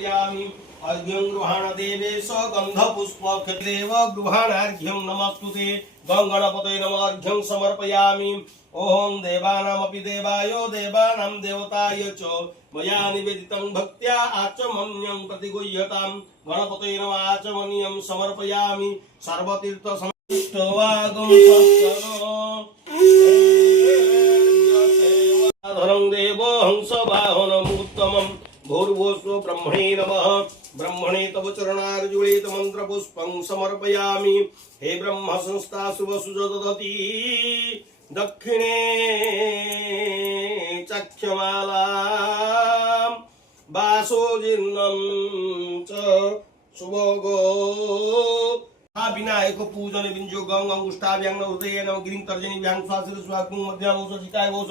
समर्पयामि अर्घ्यं गृहाण देवेश गन्धपुष्पदेव गृहाणार्घ्यं नमस्तुते गणपतये नमः अर्घ्यं समर्पयामि ओम देवानामपि देवायो देवानां देवताय च मया निवेदितं भक्त्या आचमन्यं प्रतिगुह्यतां गणपतये नमः आचमनीयं समर्पयामि सर्वतीर्थ समष्टवागं धरं देव हंसवाहनमुत्तमं भूर्भुवस्व ब्रह्मणे नमः ब्रह्मणे तव चरणार्जुले मंत्रपुष्पं समर्पयामि हे ब्रह्म संस्था शुभ सुजदति दक्षिणे चक्षमाला वासो जीर्णं च सुभोगो विनायक पूजन बिंजो गंग अंगुष्ठाभ्यां हृदय नम गिरिं तर्जनीभ्यां स्वासिर स्वाकुं मध्यामोस शिकाय वोस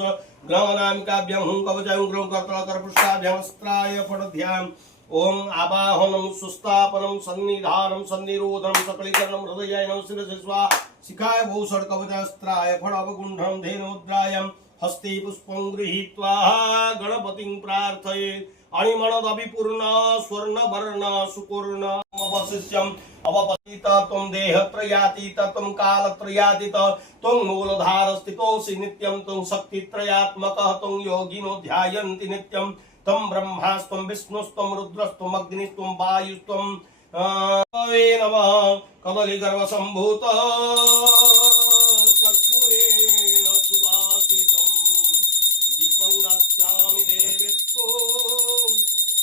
ग्रहनामिकाभ्यां हुं कवचायुं ग्रहं कर्तल करपुष्टाभ्यां अस्त्राय फटध्यां ओम आवाहनम सुस्थापनम सन्निधानम सन्निरोधनम सकलीकरणम हृदयाय नमः शिरसे स्वाहा शिखाय भूषण कवचास्त्राय फणवगुण्ढं धेनोद्रायं हस्ते पुष्पं गृहीत्वा गणपतिं प्रार्थये अणिमणदभिपूर्ण स्वर्णवर्ण सुपूर्ण अवशिष्यम् अवपतित त्वं देहत्रयातीत त्वं कालत्रयातीत त्वं मूलधारस्थितोऽसि नित्यं त्वं शक्तित्रयात्मकः त्वं योगिनो ध्यायन्ति नित्यं त्वं ब्रह्मास्त्वं विष्णुस्त्वं रुद्रस्त्वं अग्निस्त्वं वायुस्त्वं नमः कदलीगर्भसम्भूत कर्पूरेण सुवासितं दीपं दास्यामि देवेत्को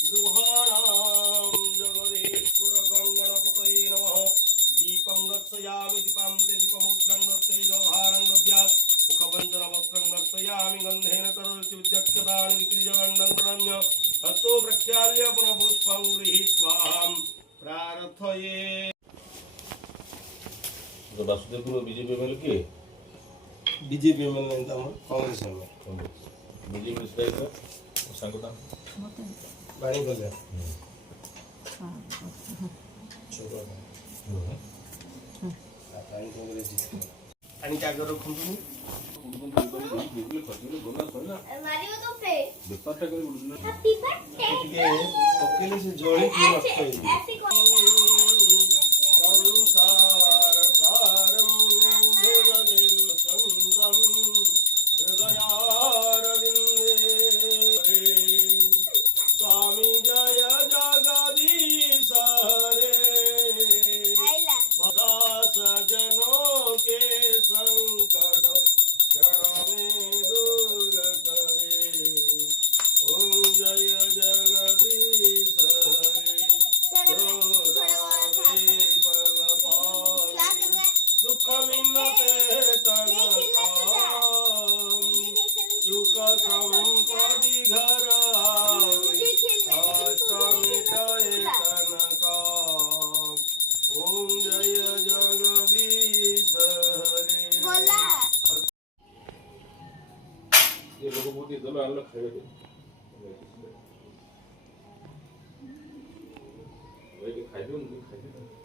गृहाणां जगदेश्वर गणपतये नमः दीपं दर्शयामि दीपान्ते दीपमुद्रं दर्शये जवहारं दद्यात् मुखपञ्चनवस्त्रं दर्शयामि गन्धेन करोति विद्यक्षतानि विक्रियगण्डं प्रणम्य तत्तो प्रख्याल्य पुनः पुष्पं गृहीत्वा प्रार्थये। तो वासुदेवपुर बीजेपी एमएल के बीजेपी एमएल नहीं था कांग्रेस एमएल बीजेपी स्ट्राइक संगठन बाणी बोले छोटा बाणी कांग्रेस जीत आणि काय करू तुम्ही हमारी वो तो पे बेपारटा करे बोलू हैप्पी बर्थडे ठीक है ओकेले से जोड़ी की मत ऐसे संसार सारम भुजगेल चंदम हृदयारविंदे स्वामी जय जगदीश हरे भगा सजनों के संकट क्षण में दूर करे ओम जय जगदीश हरे दुख मिलते तनकाम सुख संपत्ति घर आवे कष्ट मिटाए तनकाम ओम जय जगदीश हरे। ये लोगों को ये दलो अलग खाए थे वही खाए थे उनको खाए थे